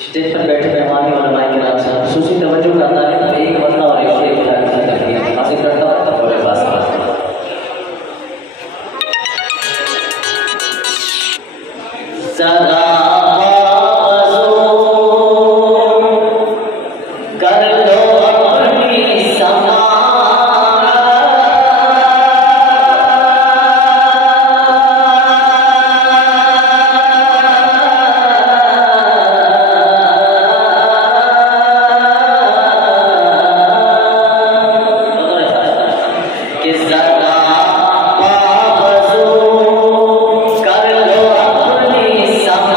Stage पर बैठे मेहमान और माइक के नाम से खुसूसी तवज्जो करना है। एक बंदा और एक शेख का हासिल करता है तब बोले पास सदा Sama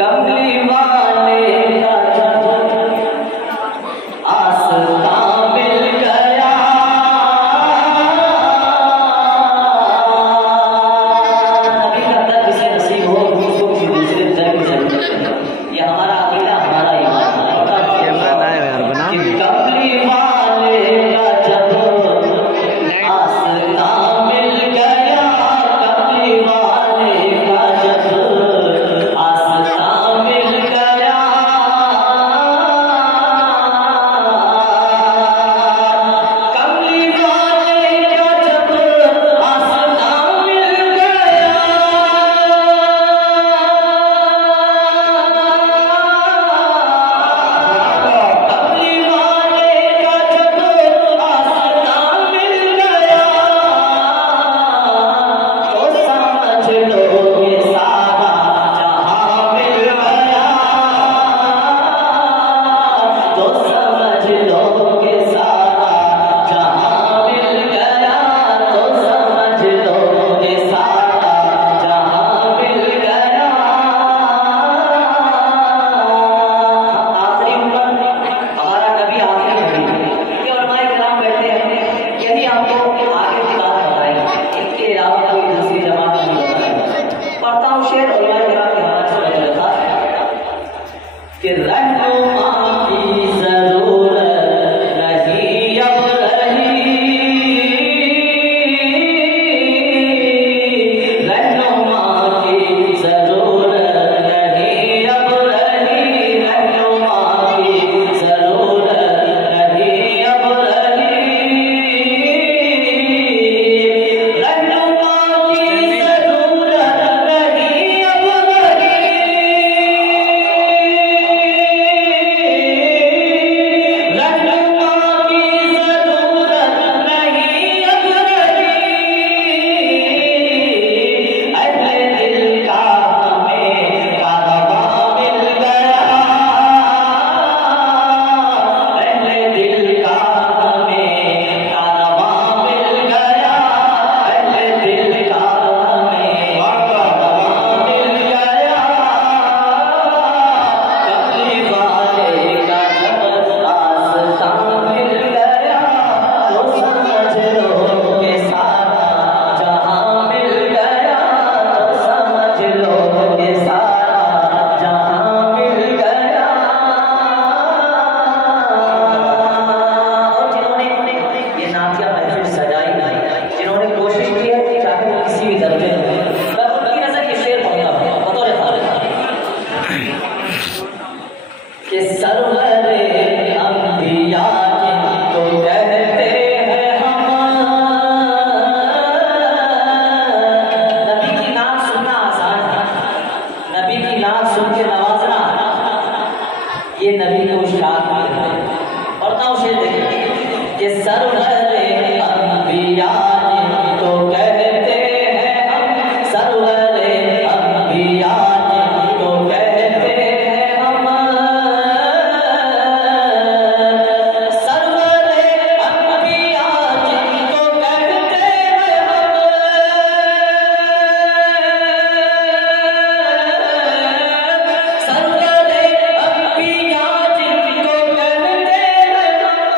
कमली वाले का जब आसता मिल गया, नबी का दर जिसे नसीब हो उसको किसी दूसरे दर की जरूरत नहीं। ये हमारा अकीदा, हमारा ईमान है। कमली वाले का जब आसता मिल गया, कमली वाले का जब आसता मिल गया, कमली वाले का जब आसता मिल गया, कमली वाले का जब आसता मिल गया, तो समझ लो ये सारा जहां मिल गया, तो समझ लो ये सारा जहां मिल गया, तो समझ लो ये सारा जहां मिल गया। आखिरी उम्र हमारा कभी आखिरी नहीं। ये उलमाए किराम बैठे हैं, यही आपको आगे की बात बताएंगे, इनके अलावा कोई दूसरी जमात नहीं बताएंगे। पढ़ता हूँ शेर उलमाए किराम के हवाले से मैंने लिखा कि रहनुमा की जरूरत नहीं अब रही, रहनुमा की जरूरत नहीं अब रही, रहनुमा की जरूरत नहीं अब रही, रहनुमा की जरूरत नहीं अब रही, रहनुमा की जरूरत नहीं अब रही, अहले दिल का हमें कारवां मिल गया, अहले दिल का हमें कारवां मिल गया, अहले दिल का हमें कारवां मिल गया, कमली वाले का जब आसता मिल गया, तो समझ लो ये सारा जहां मिल गया, तो समझ लो ये सारा जहां मिल गया। और जिन्होंने ये नातिया महफिल सजाई, जिन्होंने कोशिश की है कि चाहे वो किसी भी दर्जे में हो, मैं उनकी नजर ये शेर पढ़ता हूँ बतौर खालिद कि सरवरे अंबिया जिनको कहते हैं हम, नबी की नाम सुनना आसान है, नबी की नाम सुन के नवाजना ये नबी को शान है। पढ़ता हूँ शेर देखिए कि सरवरे अंबिया जिनको कहते हैं हम, सरवरे अंबिया जिनको कहते हैं हम, सरवरे अंबिया जिनको कहते हैं हम, सरवरे अंबिया जिनको कहते हैं हम,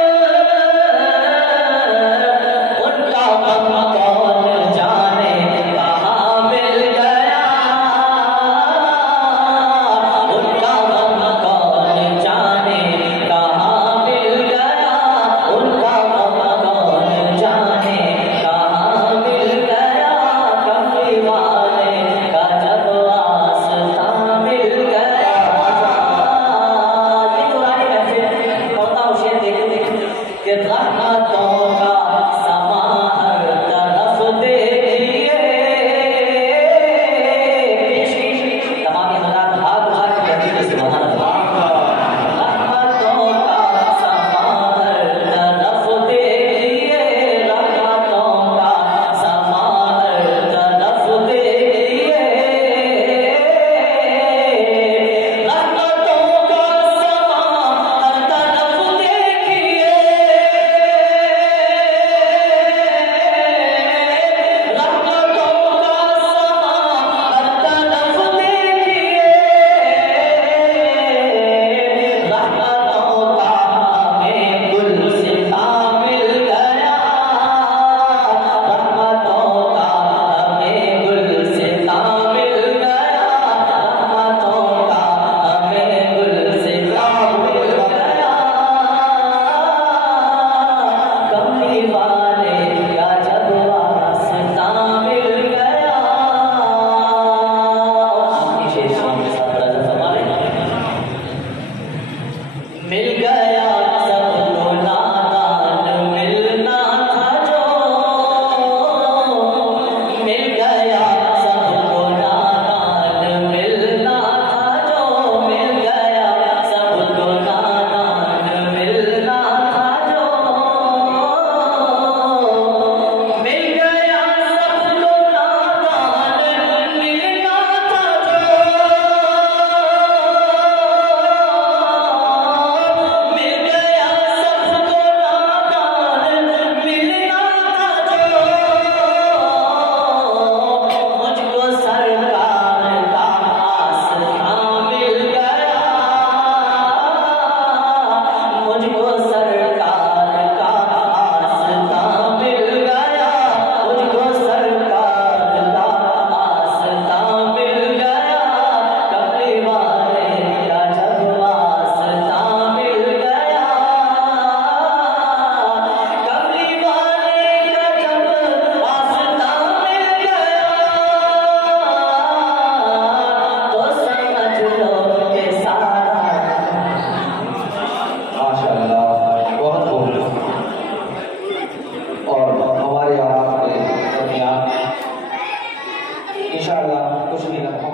इंशाअल्लाह कुछ भी लगा